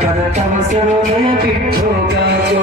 ಪರತವ ಸರ್ವದಯ ಬಿಟ್ಟೋಗಾಕೋ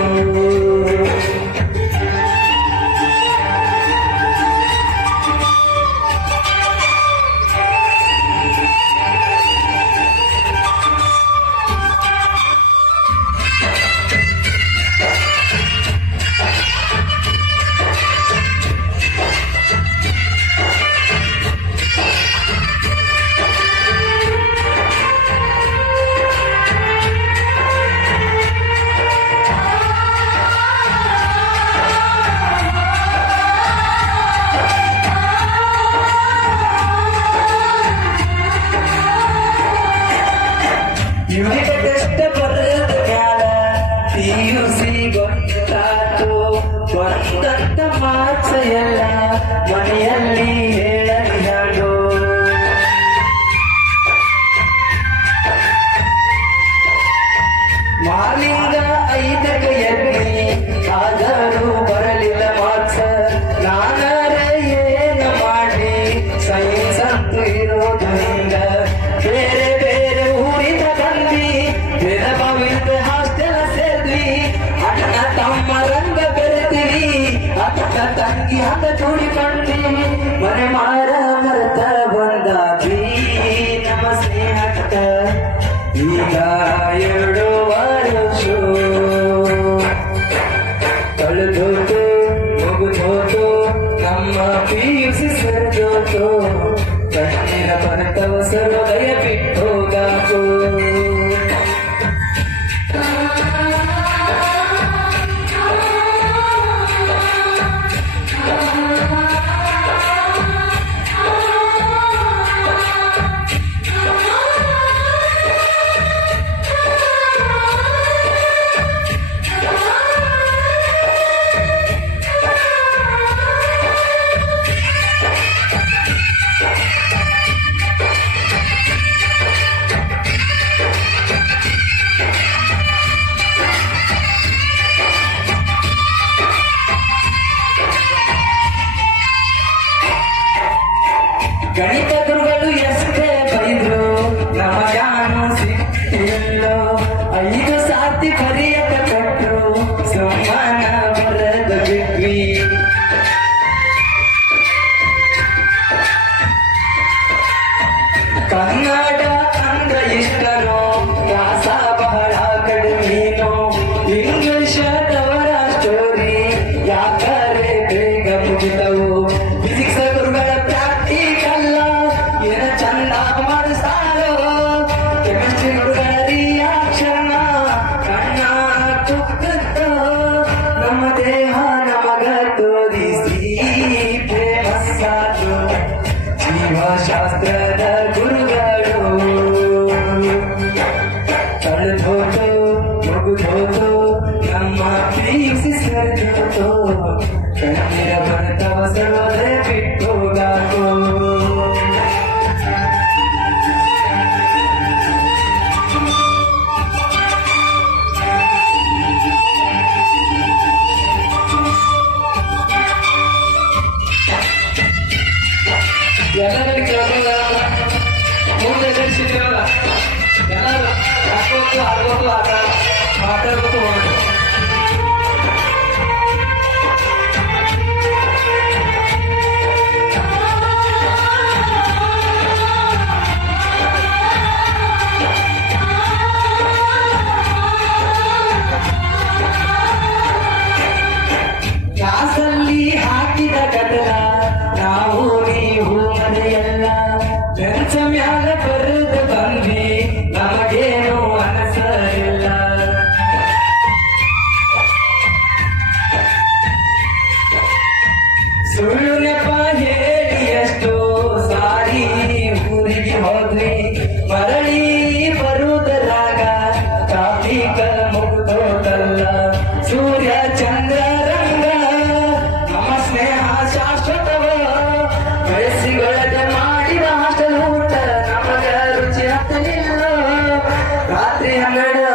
ಇವನಿಗೆ ಕಷ್ಟ ಬರದ ಮ್ಯಾಲ ಪಿಯುಸಿ ಗೊತ್ತಾತು ಒಂದಂತ ಮಾರ್ಕ್ಸ ಎಲ್ಲ ಮನೆಯಲ್ಲಿ ಹೇಳೋ ಮಾಲಿಂಗ 5ಕ್ಕೆ ಎಲ್ಲಿ ಆದರೂ ಬರಲಿಲ್ಲ ಮಾರ್ಕ್ಸ ನಾನರೆ ಏನು ಮಾಡಿ ಸೈನ್ಸ್ ಅಂತೂ ಇರೋದು ಹಿಂಗ ಬೇರೆ ಬೇರೆ ಊರಿನ ಹಾಸ್ಟೆಲ್ ಸೇರ್ವಿ ಅಣ್ಣ ತಮ್ಮ ರಂಗ ಬೆರೆತೀವಿ ಅಕ್ಕ ತಂಗಿ ಹಂಗ ಕೂಡಿಕೊಂಡ್ವಿ ಮನೆ ಮಾರ ಮರತ ಬಂದಾದ್ವಿ ನಮ್ಮ ಸ್ನೇಹಕ್ಕ ಈಗ 2 ವರ್ಷ ಕಳೆದೋತು ಮುಗಿದೋತು ನಮ್ಮ ಪಿಯುಸಿ ಸರಿದೋತು ಕಣ್ಣೀರ ಪರತವ ಸರ್ವದಯ ಬಿಟ್ಟೋಗಾಕೋ ಗಣಿತ ಗುರುಗಳು ಎಷ್ಟೇ ಬೈದ್ರು ನಮಗಾನು ಸಿಕ್ಕಿಲ್ಲೋ 5 ಸಾತಿ ಬರೆಯಕ ಕೊಟ್ರು ಸುಮ್ಮನ ಬರೆದು ಬಿಟ್ವಿ ಕನ್ನಡ ಅಂದ್ರ ಇಷ್ಟನೋ ವ್ಯಾಸ ಬಹಳ ಕಡಿಮೆನೋ ಇಂಗ್ಲಿಷ್ ಅವರ ಸ್ಟೋರಿ ಯಾಕರೆ ಬೇಗ ಮುಗಿದವು ಫಿಸಿಕ್ಸ್ ಗುರುಗಳ ಚಂದ ಮಾಡಿಸಾರೋ ಕೆಮಿಸ್ಟ್ರಿ ಗುರುಗಳ ರಿಯಾಕ್ಷನ್ ಕಣ್ಣ ತುಕ್ಕತ್ತ ನಮ್ಮ ದೇಹ ನಮಗ ತೋರಿಸಿ ಫೇಮಸ್ ಆದ್ರು ಜೀವಶಾಸ್ತ್ರದ ಗುರುಗಳು ಕಳೆದೋತು ಮುಗಿದೋತು ನಮ್ಮ ಪಿಯುಸಿ ಸರಿದೋತು ಕಣ್ಣೀರ ಬರ್ತವ ಸರ್ವದೇ ಬಿಟ್ಟೋಗಾಕೋ ಎಲ್ಲರಲ್ಲಿ ಕೇಳೋಲ್ಲ ಮುಂದೆ ಸಿಕ್ಕಿರಲ್ಲ ಎಲ್ಲರೂ ಹಾಕೋದು ಆಡ್ಬೋದು ಆಟ ಮಾತಾಡ್ಬೋದು ಹೋಗೋದು ಕ್ಲಾಸಲ್ಲಿ ಹಾಕಿದ ಕಟ್ಟಡ ನಾವು ನೀವು ಮನೆಯಲ್ಲ ಬೆಂಚ ಮ್ಯಾಲ ಬರೆದು ಬಂದ್ವಿ ನಮಗೇನು ಅನಸರಿಲ್ಲ ಸುಳ್ಳು ನೆಪ ಹೇಳಿ ಎಷ್ಟೋ ಸಾರಿ ಊರಿಗೆ ಹೋದ್ವಿ ಮರಳಿ ಬರುವುದರಾಗ ಟ್ರಾಫಿಕ್ ಮುಗಿದೋದಲ್ಲ ಸೂರ್ಯ ಚಂದ್ರ ರಂಗ ನಮ್ಮ ಸ್ನೇಹ ಶಾಶ್ವತವ ವಯಸ್ಸಿಗೊಳಗೆ ಮಾಡಿದ ಹಾಸ್ಟೆಲ್ ಊಟ ನಮಗ ರುಚಿ ಹತ್ತಲಿಲ್ಲ ರಾತ್ರಿ 12